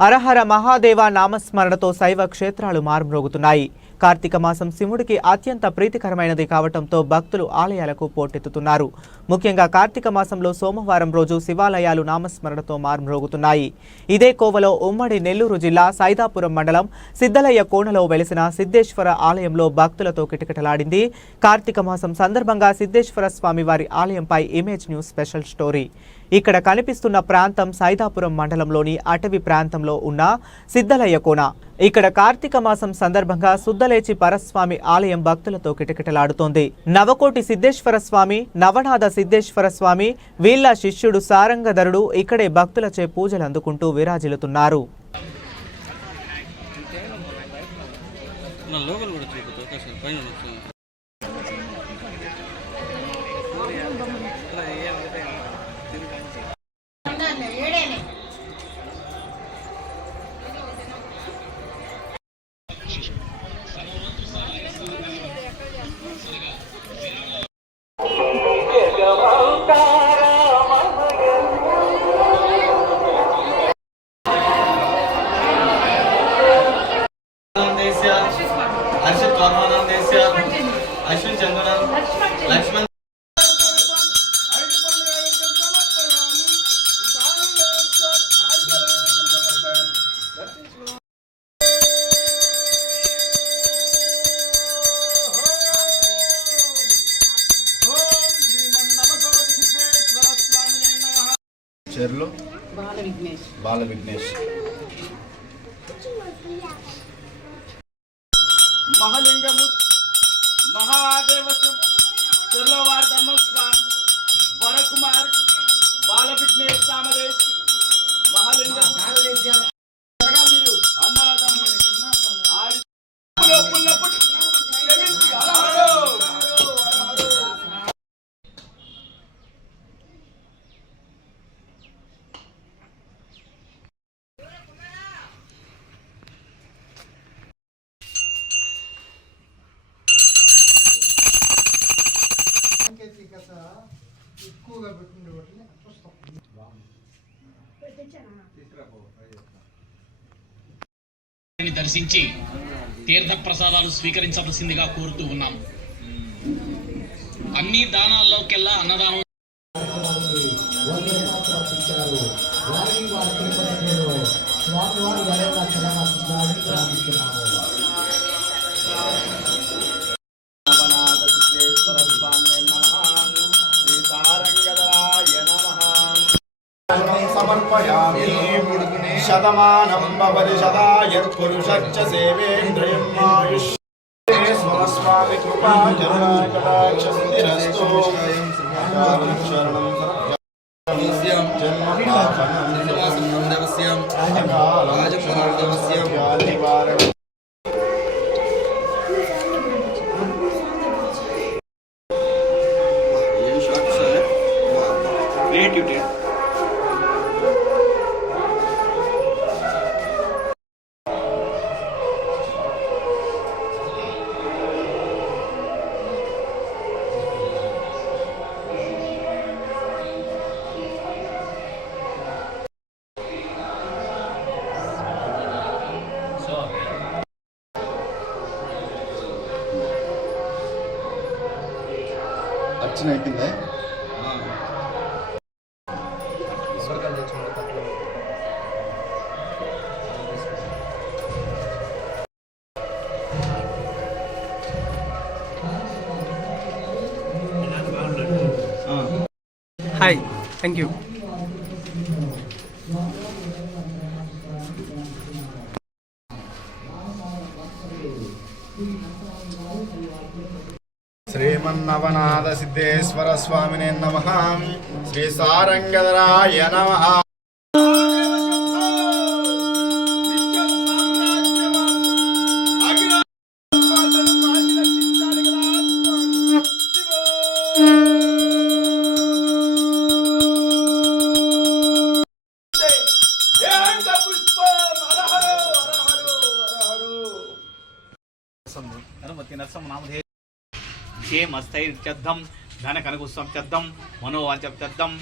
అరహర మహాదేవ నామస్మరణతో శైవ క్షేత్రాలు మారుమ్రోగుతున్నాయి. కార్తీక మాసం శివుడికి అత్యంత ప్రీతికరమైనది కావటంతో భక్తులు ఆలయాలకు పోటెత్తుతున్నారు. ముఖ్యంగా కార్తీక మాసంలో సోమవారం రోజు శివాలయాలు నామస్మరణతో మారుమ్రోగుతున్నాయి. ఇదే కోవలో ఉమ్మడి నెల్లూరు జిల్లా సైదాపురం మండలం సిద్ధలయ్య కోణలో వెలిసిన సిద్ధేశ్వర ఆలయంలో భక్తులతో కిటకిటలాడింది. కార్తీక మాసం సందర్భంగా సిద్ధేశ్వర స్వామి వారి ఆలయంపై ఇమేజ్ న్యూస్ స్పెషల్ స్టోరీ. ఇక్కడ కనిపిస్తున్న ప్రాంతం సైదాపురం మండలంలోని అటవీ ప్రాంతంలో ఉన్న సిద్ధలయ్య కోణ ఇక్కడ కార్తీక మాసం సందర్భంగా సుద్దలేచి పరస్వామి ఆలయం భక్తులతో కిటకిటలాడుతోంది. నవకోటి సిద్ధేశ్వర స్వామి నవనాథ సిద్ధేశ్వర స్వామి వీళ్ళ శిష్యుడు సారంగధరుడు ఇక్కడే భక్తులచే పూజలు అందుకుంటూ విరాజిల్లుతున్నారు. హర్షిత్ వర్మనం దేశ్య అశ్విన్ చంద్రన్ లక్ష్మణ్ చెర్లు బాల విఘ్నేష్ బాల విఘ్నేష్ महालिंगमुत महादेव चुर्लवार धर्मस्वाम वरकुमार बाल विघ्नेश कामदेश ఎక్కువగా పెట్టుండే వాటిని చూస్తాం. దర్శించి తీర్థ ప్రసాదాలు స్వీకరించవలసిందిగా కోరుతూ ఉన్నాం. అన్ని దానాల్లోకెల్లా అన్నదానం నవనాథ సమర్పయామి శతమానం భవతి శతాయత్పురుషచ్చ సేవేంద్రియం ఆయుష్ స్వామి కృపా శరణం జన్మ అర్చన అయిపోయిందా హాయ్ థ్యాంక్ యూ శ్రీమన్నవనాథ సిద్ధేశ్వర స్వామినే నమ శ్రీ సారంగధరాయ నమ నరసింహ నామధే క్షేమస్థైర్చద్దం ధన కనకుస్సం చేద్దాం మనోవాంచం చేద్దాం.